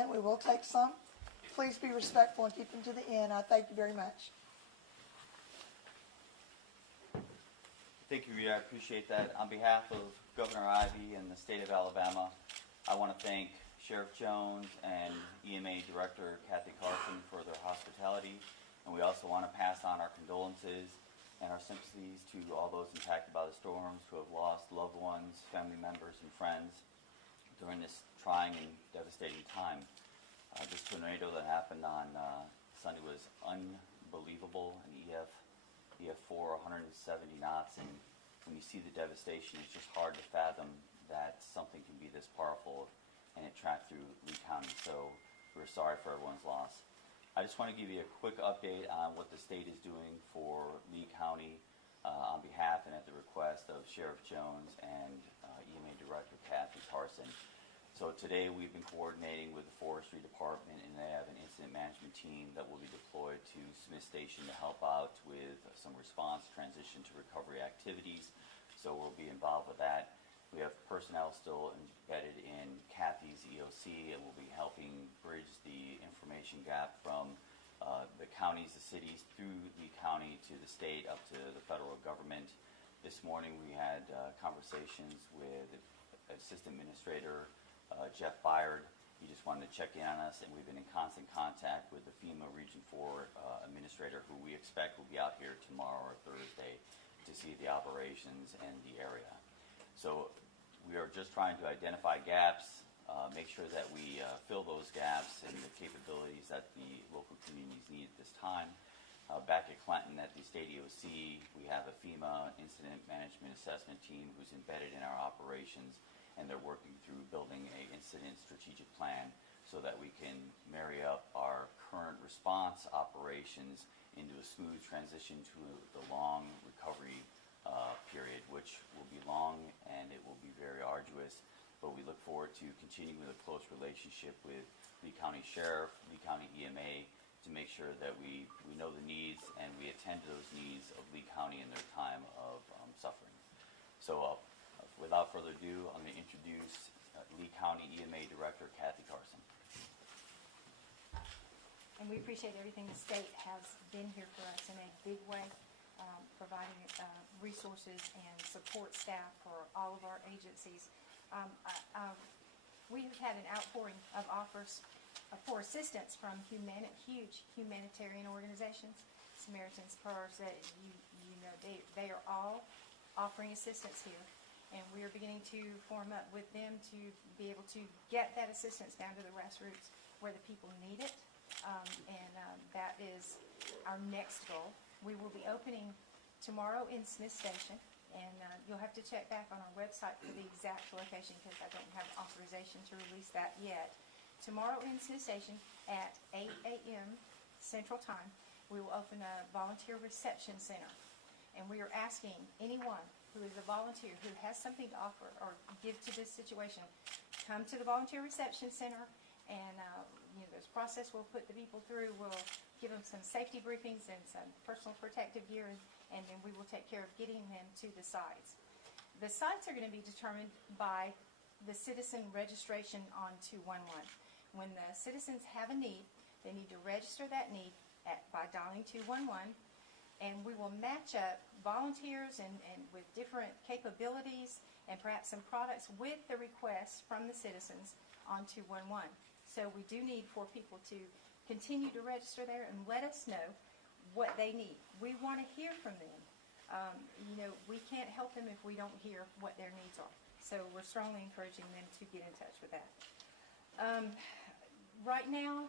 And we will take some. Please be respectful and keep them to the end. I thank you very much. Thank you, Rita. I appreciate that. On behalf of Governor Ivey and the state of Alabama, I want to thank Sheriff Jones and EMA Director Kathy Carson for their hospitality. And we also want to pass on our condolences and our sympathies to all those impacted by the storms who have lost loved ones, family members, and friends during this trying and devastating time. This tornado that happened on Sunday was unbelievable, an EF4, 170 knots, and when you see the devastation, it's just hard to fathom that something can be this powerful and it tracked through Lee County. So we're sorry for everyone's loss. I just want to give you a quick update on what the state is doing for Lee County on behalf and at the request of Sheriff Jones and EMA Director Kathy Carson. So today we've been coordinating with the Forestry Department, and they have an incident management team that will be deployed to Smith Station to help out with some response, transition to recovery activities. So we'll be involved with that. We have personnel still embedded in Kathy's EOC, and we'll be helping bridge the information gap from the counties, the cities, through Lee County to the state, up to the federal government. This morning we had conversations with Assistant Administrator Jeff Byard. He just wanted to check in on us, and we've been in constant contact with the FEMA Region 4 Administrator, who we expect will be out here tomorrow or Thursday to see the operations and the area. So we are just trying to identify gaps, make sure that we fill those gaps and the capabilities that the local communities need at this time. Back at Clinton at the state EOC, we have a FEMA Incident Management Assessment team who's embedded in our operations, and they're working through building an incident strategic plan so that we can marry up our current response operations into a smooth transition to the long recovery period, which will be long and it will be very arduous, but we look forward to continuing with a close relationship with Lee County Sheriff, Lee County EMA, to make sure that we know the needs and we attend to those needs of Lee County in their time of suffering. So without further ado, I'm going to introduce Lee County EMA Director Kathy Carson. And we appreciate everything the state has been here for us in a big way, providing resources and support staff for all of our agencies. We have had an outpouring of offers for assistance from huge humanitarian organizations. Samaritan's Purse, that you know, they are all offering assistance here, and we are beginning to form up with them to be able to get that assistance down to the grassroots where the people need it, that is our next goal. We will be opening tomorrow in Smith Station, and you'll have to check back on our website for the exact location because I don't have authorization to release that yet. Tomorrow in Smith Station at 8 a.m. Central Time, we will open a volunteer reception center, and we are asking anyone who is a volunteer who has something to offer or give to this situation, come to the volunteer reception center, and you know, this process we'll put the people through. We'll give them some safety briefings and some personal protective gear, and then we will take care of getting them to the sites. The sites are going to be determined by the citizen registration on 211. When the citizens have a need, they need to register that need by dialing 211, and we will match up volunteers and with different capabilities and perhaps some products with the requests from the citizens on 211. So we do need for people to continue to register there and let us know what they need. We want to hear from them. You know, we can't help them if we don't hear what their needs are. So we're strongly encouraging them to get in touch with that. Right now,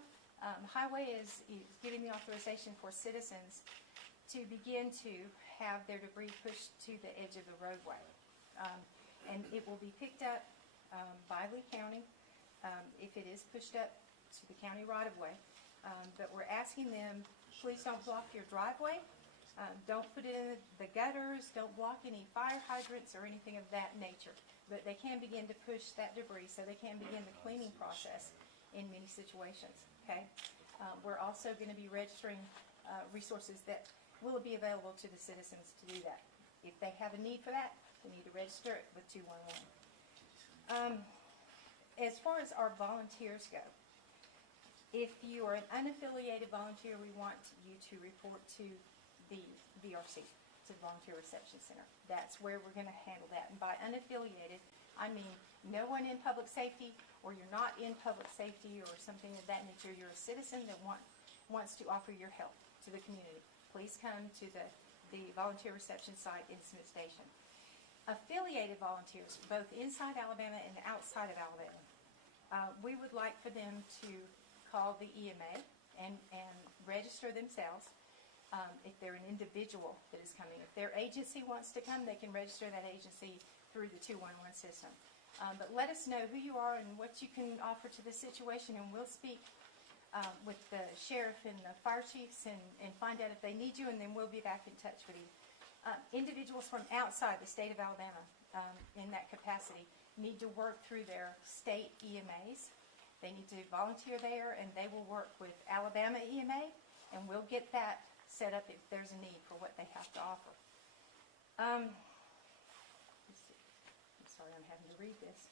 Highway is giving the authorization for citizens to begin to have their debris pushed to the edge of the roadway. And it will be picked up by Lee County if it is pushed up to the county right-of-way. But we're asking them, please don't block your driveway. Don't put it in the gutters. Don't block any fire hydrants or anything of that nature. But they can begin to push that debris so they can begin the cleaning process in many situations. Okay. We're also going to be registering resources that will be available to the citizens to do that. If they have a need for that, they need to register it with 211. As far as our volunteers go, If you are an unaffiliated volunteer, we want you to report to the VRC, to the Volunteer Reception Center. That's where we're going to handle that. And by unaffiliated, I mean no one in public safety, or you're not in public safety or something of that nature. You're a citizen that wants to offer your help to the community. Please come to the Volunteer Reception site in Smith Station. Affiliated volunteers, both inside Alabama and outside of Alabama, we would like for them to call the EMA and register themselves. If they're an individual that is coming. If their agency wants to come, they can register that agency through the 211 system. But let us know who you are and what you can offer to the situation, and we'll speak with the sheriff and the fire chiefs and find out if they need you, and then we'll be back in touch with you. Individuals from outside the state of Alabama in that capacity need to work through their state EMAs. They need to volunteer there, and they will work with Alabama EMA, and we'll get that set up if there's a need for what they have to offer. Let's see. I'm sorry, I'm having to read this.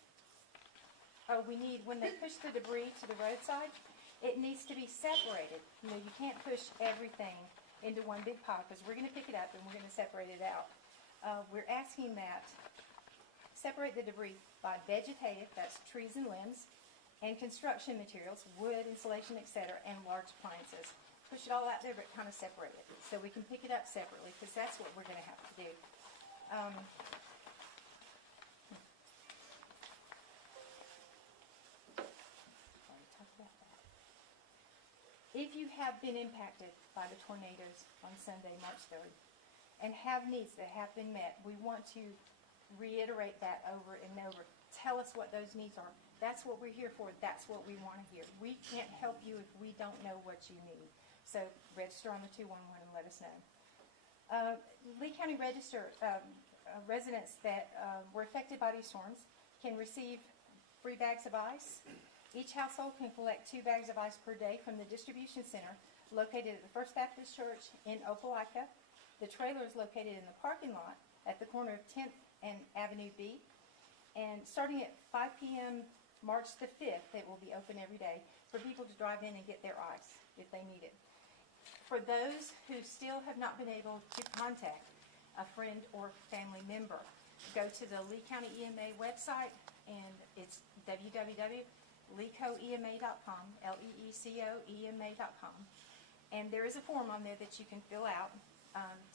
Oh, we need, when they push the debris to the roadside, it needs to be separated. You know, you can't push everything into one big pile, because we're going to pick it up and we're going to separate it out. We're asking that separate the debris by vegetative, that's trees and limbs, and construction materials, wood, insulation, etc., and large appliances. Push it all out there, but kind of separate it so we can pick it up separately, because that's what we're going to have to do. If you have been impacted by the tornadoes on Sunday, March 3rd, and have needs that have been met, we want to reiterate that over and over. Tell us what those needs are. That's what we're here for. That's what we want to hear. We can't help you if we don't know what you need. So register on the 211 and let us know. Lee County Register residents that were affected by these storms can receive free bags of ice. Each household can collect 2 bags of ice per day from the distribution center located at the First Baptist Church in Opelika. The trailer is located in the parking lot at the corner of 10th and Avenue B. And starting at 5 p.m. March the 5th, it will be open every day for people to drive in and get their ice if they need it. For those who still have not been able to contact a friend or family member, go to the Lee County EMA website, and it's www.leecoema.com, LEECOEMA.com. And there is a form on there that you can fill out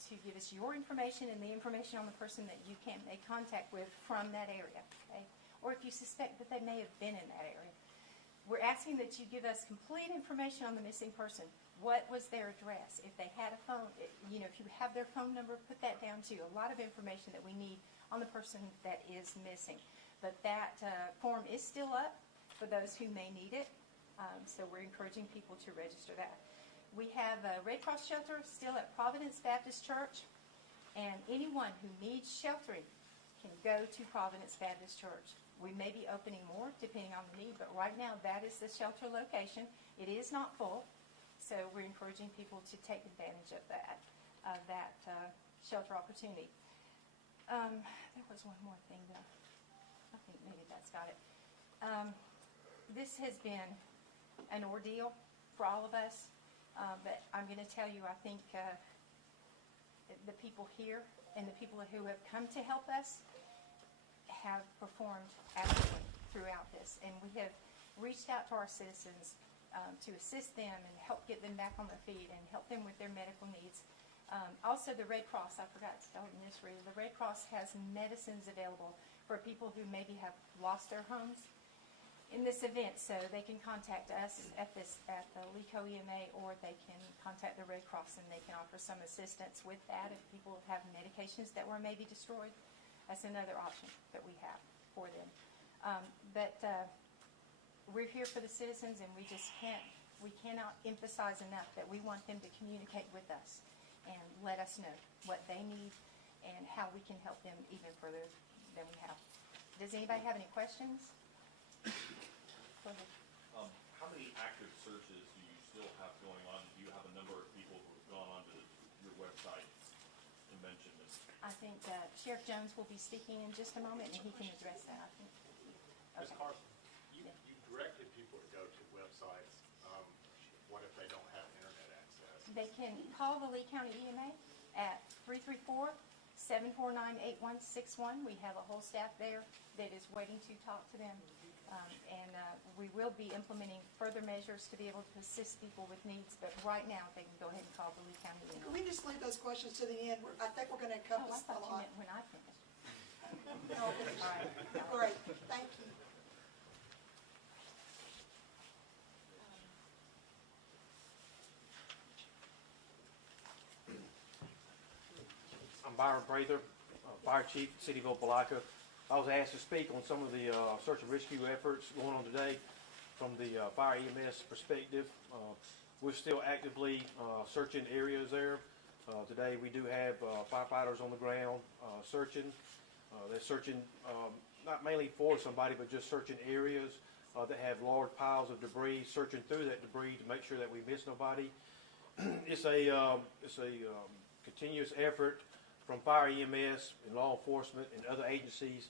to give us your information and the information on the person that you can make contact with from that area, okay? Or if you suspect that they may have been in that area. We're asking that you give us complete information on the missing person. What was their address? If they had a phone, you know, if you have their phone number, put that down too. A lot of information that we need on the person that is missing. But that form is still up for those who may need it, so we're encouraging people to register that. We have a Red Cross shelter still at Providence Baptist Church, and anyone who needs sheltering can go to Providence Baptist Church. We may be opening more depending on the need, but right now that is the shelter location. It is not full, so we're encouraging people to take advantage of that shelter opportunity. There was one more thing though. I think maybe that's got it. This has been an ordeal for all of us. But I'm going to tell you, I think the people here and the people who have come to help us have performed admirably throughout this. And we have reached out to our citizens to assist them and help get them back on their feet and help them with their medical needs. Also, the Red Cross, I forgot to tell them this, really. The Red Cross has medicines available for people who maybe have lost their homes in this event, so they can contact us at the LECO EMA, or they can contact the Red Cross and they can offer some assistance with that if people have medications that were maybe destroyed. That's another option that we have for them. But we're here for the citizens, and we cannot emphasize enough that we want them to communicate with us and let us know what they need and how we can help them even further than we have. Does anybody have any questions? Go ahead. How many active searches do you still have going on? Do you have a number of people who have gone onto your website and mentioned this? I think Sheriff Jones will be speaking in just a moment, and he can address that, I think. Ms. Okay. Carson, you directed people to go to websites. they can call the Lee County EMA at 334-749-8161. We have a whole staff there that is waiting to talk to them. We will be implementing further measures to be able to assist people with needs, but right now they can go ahead and call the Lee County Can EMA. we just leave those questions to the end? I think we're going to Oh, I encompass a thought you lot. meant when I finished. No, finish. All right. No. Great, thank you. I'm Byron Prather, Fire Chief, City of Opelika. I was asked to speak on some of the search and rescue efforts going on today from the fire EMS perspective. We're still actively searching areas there. Today we do have firefighters on the ground searching. They're searching not mainly for somebody, but just searching areas that have large piles of debris, searching through that debris to make sure that we miss nobody. It's a continuous effort from fire EMS and law enforcement and other agencies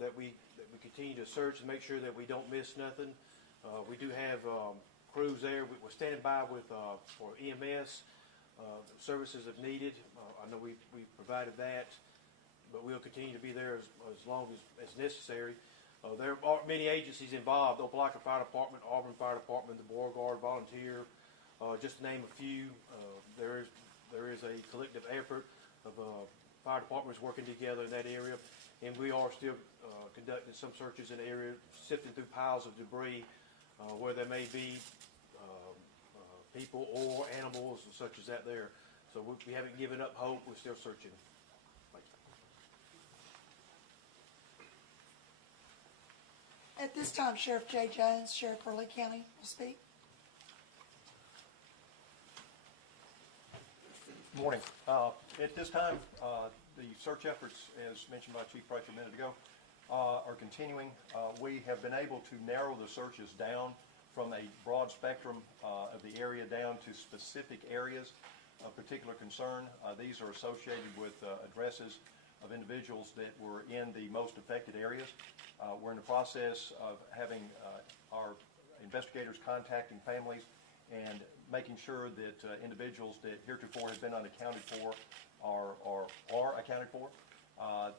that we continue to search and make sure that we don't miss nothing. We do have crews there. We're standing by with for EMS services if needed. I know we provided that, but we'll continue to be there as long as necessary. There are many agencies involved: Opelika Fire Department, Auburn Fire Department, the Beauregard Volunteer, just to name a few. There is a collective effort of fire departments working together in that area, and we are still conducting some searches in the area, sifting through piles of debris where there may be people or animals such as that there. So we haven't given up hope. We're still searching. At this time, Sheriff Jay Jones, Sheriff for Lee County, will speak. Morning. At this time, the search efforts, as mentioned by Chief Prather a minute ago, are continuing. We have been able to narrow the searches down from a broad spectrum of the area down to specific areas of particular concern. These are associated with addresses of individuals that were in the most affected areas. We're in the process of having our investigators contacting families and making sure that individuals that heretofore have been unaccounted for are accounted for.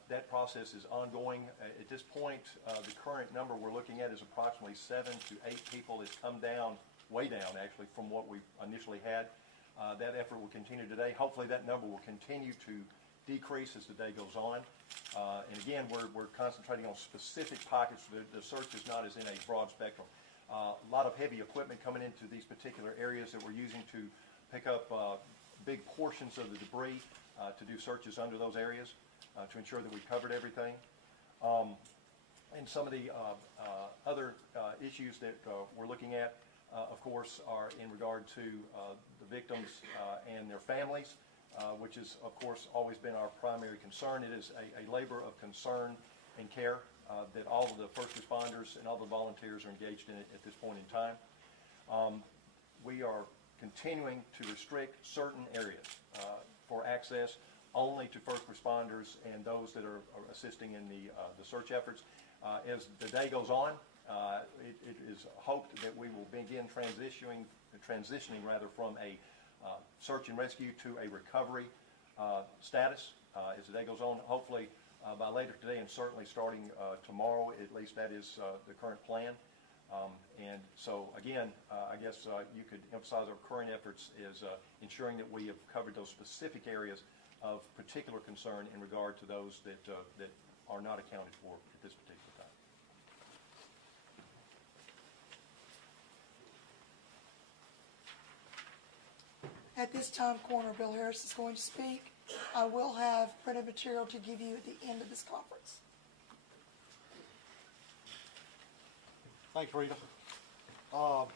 That process is ongoing. At this point, the current number we're looking at is approximately 7 to 8 people. It's come down, way down actually, from what we initially had. That effort will continue today. Hopefully that number will continue to decrease as the day goes on. And again, we're concentrating on specific pockets. The search is not as in a broad spectrum. A lot of heavy equipment coming into these particular areas that we're using to pick up big portions of the debris to do searches under those areas to ensure that we've covered everything. And some of the other issues that we're looking at, of course, are in regard to the victims and their families, which has, of course, always been our primary concern. It is a labor of concern and care that all of the first responders and all the volunteers are engaged in it at this point in time. We are continuing to restrict certain areas for access only to first responders and those that are assisting in the search efforts. As the day goes on, it is hoped that we will begin transitioning from a search and rescue to a recovery status as the day goes on. Hopefully by later today and certainly starting tomorrow, at least that is the current plan. And so again, I guess you could emphasize our current efforts is ensuring that we have covered those specific areas of particular concern in regard to those that are not accounted for at this particular time. At this time, Coroner Bill Harris is going to speak. I will have printed material to give you at the end of this conference. Thanks, Rita. The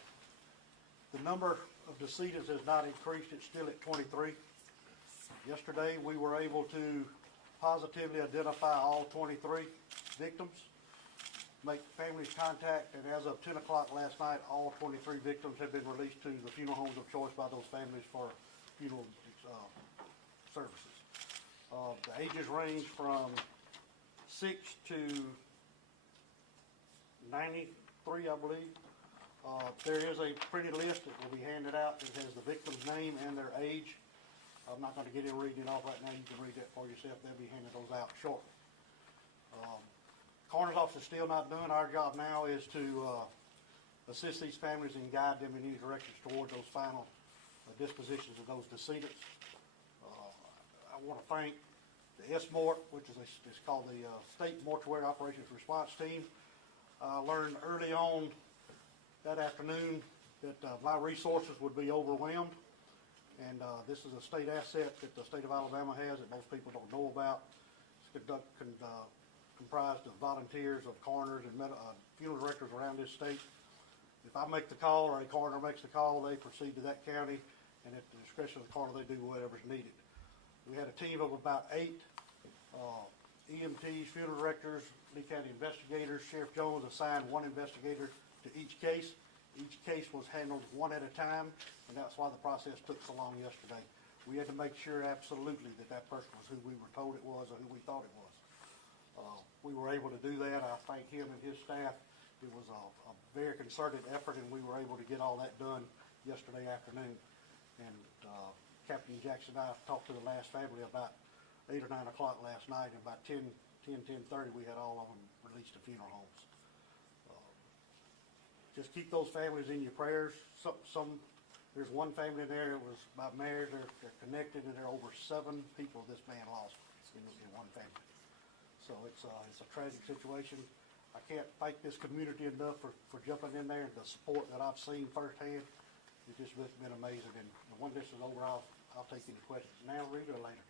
number of decedents has not increased. It's still at 23. Yesterday, we were able to positively identify all 23 victims, make families contact, and as of 10 o'clock last night, all 23 victims have been released to the funeral homes of choice by those families for funeral services. The ages range from 6 to 93, I believe. There is a printed list that will be handed out that has the victim's name and their age. I'm not going to get in reading it off right now. You can read that for yourself. They'll be handing those out shortly. Coroner's office is still not done. Our job now is to assist these families and guide them in any directions towards those final dispositions of those decedents. I want to thank the SMORT, which is it's called the State Mortuary Operations Response Team. I learned early on that afternoon that my resources would be overwhelmed, and this is a state asset that the state of Alabama has that most people don't know about. It's comprised of volunteers, of coroners, and funeral directors around this state. If I make the call or a coroner makes the call, they proceed to that county, and at the discretion of the coroner, they do whatever's needed. We had a team of about 8 EMTs, funeral directors, Lee County investigators. Sheriff Jones assigned 1 investigator to each case. Each case was handled one at a time, and that's why the process took so long yesterday. We had to make sure absolutely that that person was who we were told it was or who we thought it was. We were able to do that. I thank him and his staff. It was a very concerted effort, and we were able to get all that done yesterday afternoon. And Captain Jackson and I talked to the last family about 8 or 9 o'clock last night, and about 10:30 we had all of them released to funeral homes. Just keep those families in your prayers. There's one family in there that was by marriage. They're connected, and there are over 7 people this man lost in one family. So it's a tragic situation. I can't thank this community enough for jumping in there and the support that I've seen firsthand. It's just been amazing. And when this is over, I'll take any questions now, read or later.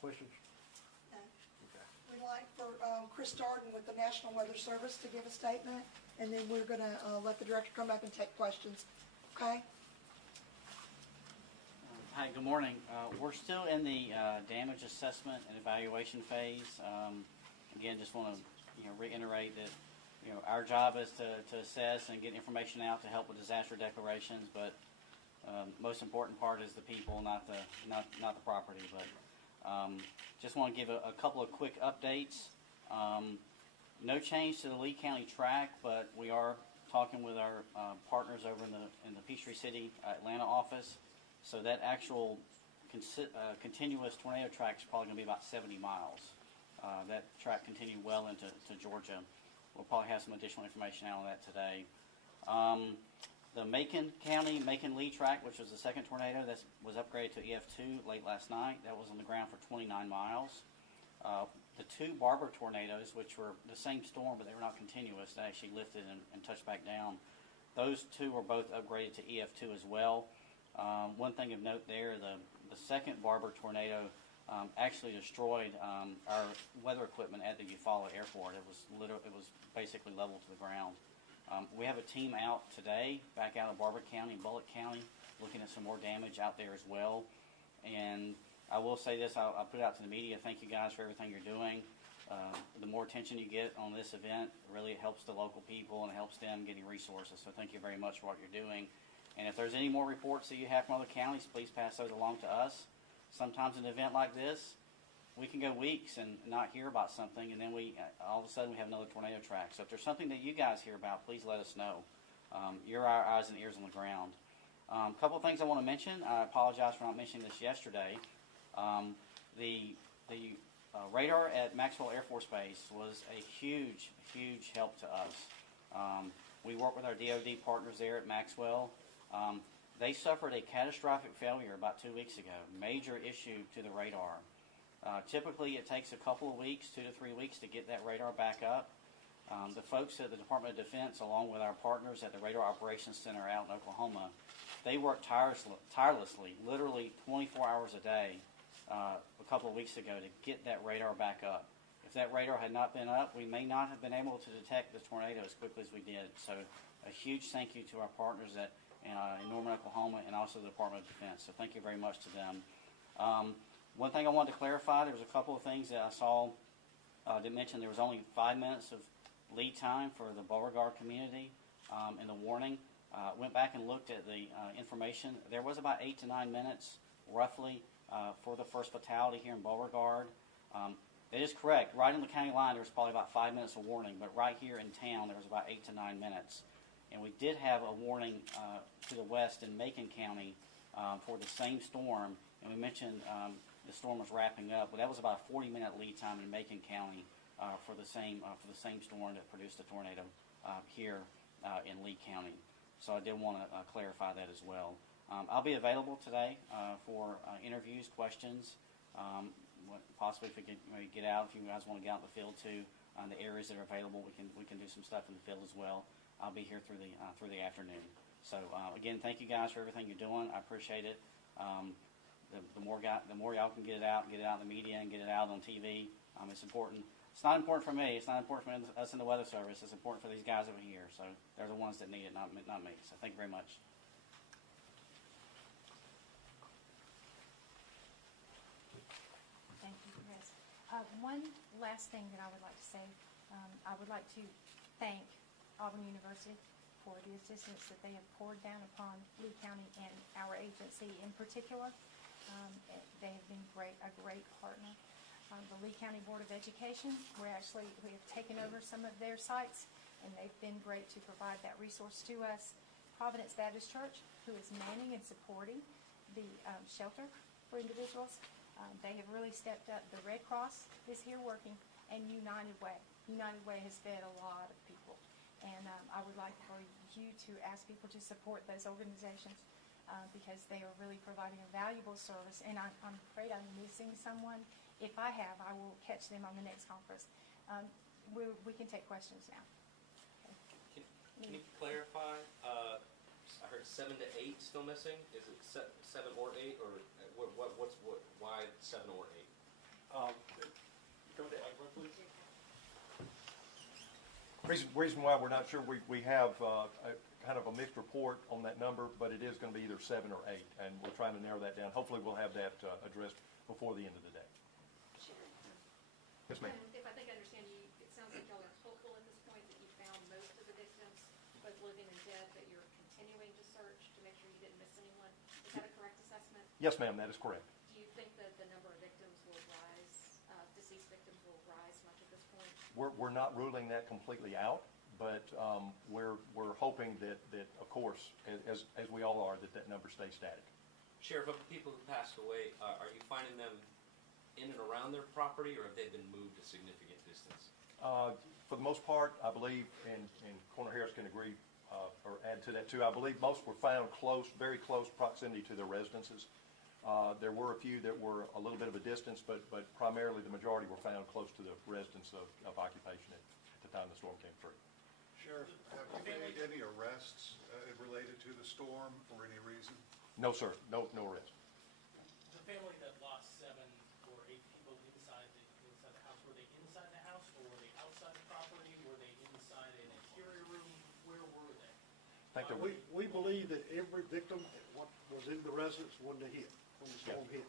Questions? Okay. Okay. We'd like for Chris Darden with the National Weather Service to give a statement, and then we're going to let the director come up and take questions. Okay? Hi, good morning. We're still in the damage assessment and evaluation phase. Again, just want to reiterate that our job is to assess and get information out to help with disaster declarations, but most important part is the people, not the property. But just want to give a couple of quick updates. No change to the Lee County track, but we are talking with our partners over in the Peachtree City, Atlanta office. So that actual continuous tornado track is probably going to be about 70 miles. That track continued well into Georgia. We'll probably have some additional information out on that today. The Macon County, Macon-Lee track, which was the second tornado, that was upgraded to EF2 late last night. That was on the ground for 29 miles. The 2 Barber tornadoes, which were the same storm, but they were not continuous, they actually lifted and touched back down. Those 2 were both upgraded to EF2 as well. One thing of note there, the second Barber tornado actually destroyed our weather equipment at the Eufaula Airport. It was basically level to the ground. We have a team out today, back out of Barber County and Bullitt County, looking at some more damage out there as well. And I will say this, I'll put it out to the media. Thank you guys for everything you're doing. The more attention you get on this event, really it helps the local people and it helps them getting resources. So thank you very much for what you're doing. And if there's any more reports that you have from other counties, please pass those along to us. Sometimes an event like this, we can go weeks and not hear about something, and then all of a sudden we have another tornado track. So if there's something that you guys hear about, please let us know. You're our eyes and ears on the ground. A couple of things I want to mention. I apologize for not mentioning this yesterday. The radar at Maxwell Air Force Base was a huge, huge help to us. We work with our DoD partners there at Maxwell. They suffered a catastrophic failure about 2 weeks ago, major issue to the radar. Typically, it takes a couple of weeks, 2 to 3 weeks, to get that radar back up. The folks at the Department of Defense, along with our partners at the Radar Operations Center out in Oklahoma, they worked tirelessly, literally 24 hours a day, a couple of weeks ago to get that radar back up. If that radar had not been up, we may not have been able to detect the tornado as quickly as we did. So a huge thank you to our partners in Norman, Oklahoma, and also the Department of Defense. So thank you very much to them. One thing I wanted to clarify, there was a couple of things that I saw. I did mention there was only 5 minutes of lead time for the Beauregard community in the warning. Went back and looked at the information. There was about 8 to 9 minutes, roughly, for the first fatality here in Beauregard. It is correct. Right in the county line, there was probably about 5 minutes of warning, but right here in town, there was about 8 to 9 minutes. And we did have a warning to the west in Macon County for the same storm, and we mentioned the storm was wrapping up, but that was about a 40-minute lead time in Macon County for the same storm that produced the tornado here in Lee County. So I did want to clarify that as well. I'll be available today for interviews, questions, possibly if we could maybe get out, if you guys want to get out in the field too, the areas that are available, we can do some stuff in the field as well. I'll be here through the afternoon. So again, thank you guys for everything you're doing. I appreciate it. The more y'all can get it out in the media and get it out on TV, it's important. It's not important for me. It's not important for us in the weather service. It's important for these guys over here. So they're the ones that need it, not me. So thank you very much. Thank you, Chris. One last thing that I would like to say, I would like to thank Auburn University for the assistance that they have poured down upon Lee County and our agency in particular. They have been a great partner. The Lee County Board of Education, we have taken over some of their sites, and they've been great to provide that resource to us. Providence Baptist Church, who is manning and supporting the shelter for individuals, they have really stepped up. The Red Cross is here working, and United Way. United Way has fed a lot of people, and I would like for you to ask people to support those organizations because they are really providing a valuable service, and I'm afraid I'm missing someone. If I have, I will catch them on the next conference. We can take questions now. Okay. Can you clarify? I heard 7 to 8 still missing. Is it 7 or 8, or why 7 or 8? Go to Reason why we're not sure, we have kind of a mixed report on that number, but it is going to be either 7 or 8, and we're trying to narrow that down. Hopefully we'll have that addressed before the end of the day. Yes, ma'am. If I think I understand you, it sounds like y'all are hopeful at this point that you found most of the victims, both living and dead, that you're continuing to search to make sure you didn't miss anyone. Is that a correct assessment? Yes, ma'am, that is correct. Do you think that the number of victims will rise, deceased victims will rise much at this point? We're not ruling that completely out, but we're hoping that of course, as we all are, that number stays static. Sheriff, of the people who passed away, are you finding them in and around their property, or have they been moved a significant distance? For the most part, I believe, and Coroner Harris can agree or add to that too, I believe most were found very close proximity to their residences. There were a few that were a little bit of a distance, but primarily the majority were found close to the residence of occupation at the time the storm came through. Sheriff, have you made any arrests related to the storm for any reason? No, sir. No arrest. The family that lost 7 or 8 people inside the house, were they inside the house or were they outside the property? Were they inside an interior room? Where were they? We believe that every victim what was in the residence when the storm hit.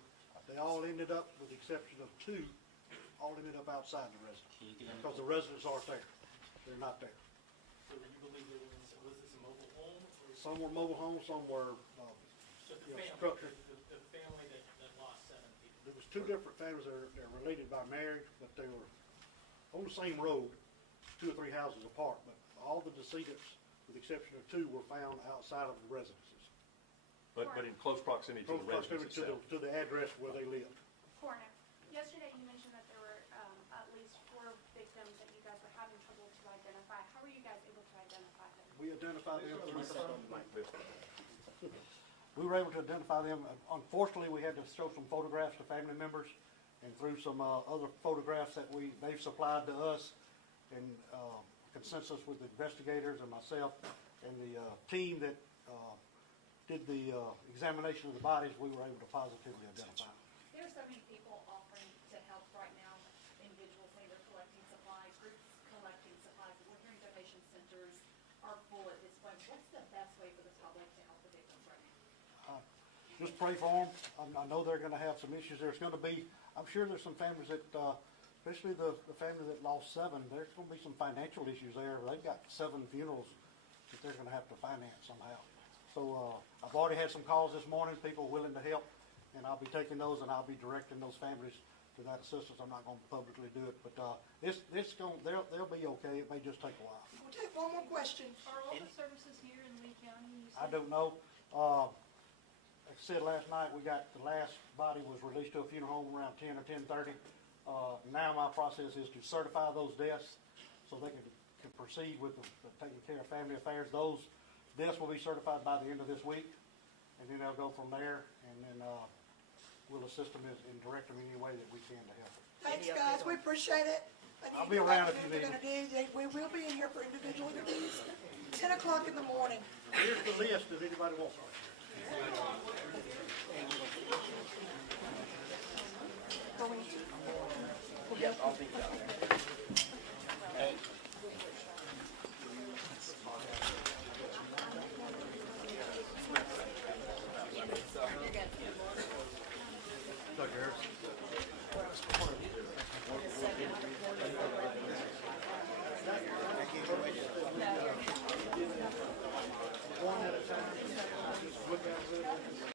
They all ended up, with the exception of 2, all ended up outside the residence because the residents aren't there. They're not there. So you believe was this a mobile home? Some were mobile homes, some were structured. The family that lost 7 people. There was 2 different families that are related by marriage, but they were on the same road, 2 or 3 houses apart. But all the decedents, with the exception of 2, were found outside of the residences. But in close proximity to the residence itself. To the address where they lived. Coroner, yesterday you mentioned that there were at least 4 victims that you guys were having trouble to identify. How were you guys able to identify them? We identified them through we were able to identify them. Unfortunately, we had to show some photographs to family members, and through some other photographs that they've supplied to us, and consensus with the investigators and myself and the team that did the examination of the bodies, we were able to positively identify them. There are so many people offering to help right now. Individuals say they're collecting supplies, groups collecting supplies. We're hearing donation centers are full at this point. What's the best way for the public to help the victims right now? Just pray for them. I know they're going to have some issues. There's going to be, I'm sure there's some families that, especially the family that lost 7, there's going to be some financial issues there. They've got 7 funerals that they're going to have to finance somehow. So I've already had some calls this morning, people willing to help, and I'll be taking those and I'll be directing those families to that assistance. I'm not gonna publicly do it, but, they'll be okay. It may just take a while. We'll take one more question. Are all the services here in Lee County? You I said? don't know. Like I said last night, the last body was released to a funeral home around 10 or 10:30. Now my process is to certify those deaths so they can proceed with the taking care of family affairs. Those deaths will be certified by the end of this week, and then they'll go from there, and then we'll assist them and direct them any way that we can to help. Thanks, guys, we appreciate it. I need I'll to be go back around to if you what need they're gonna do. We will be in here for individual interviews, 10 o'clock in the morning. Here's the list if anybody wants one. I'll be down there.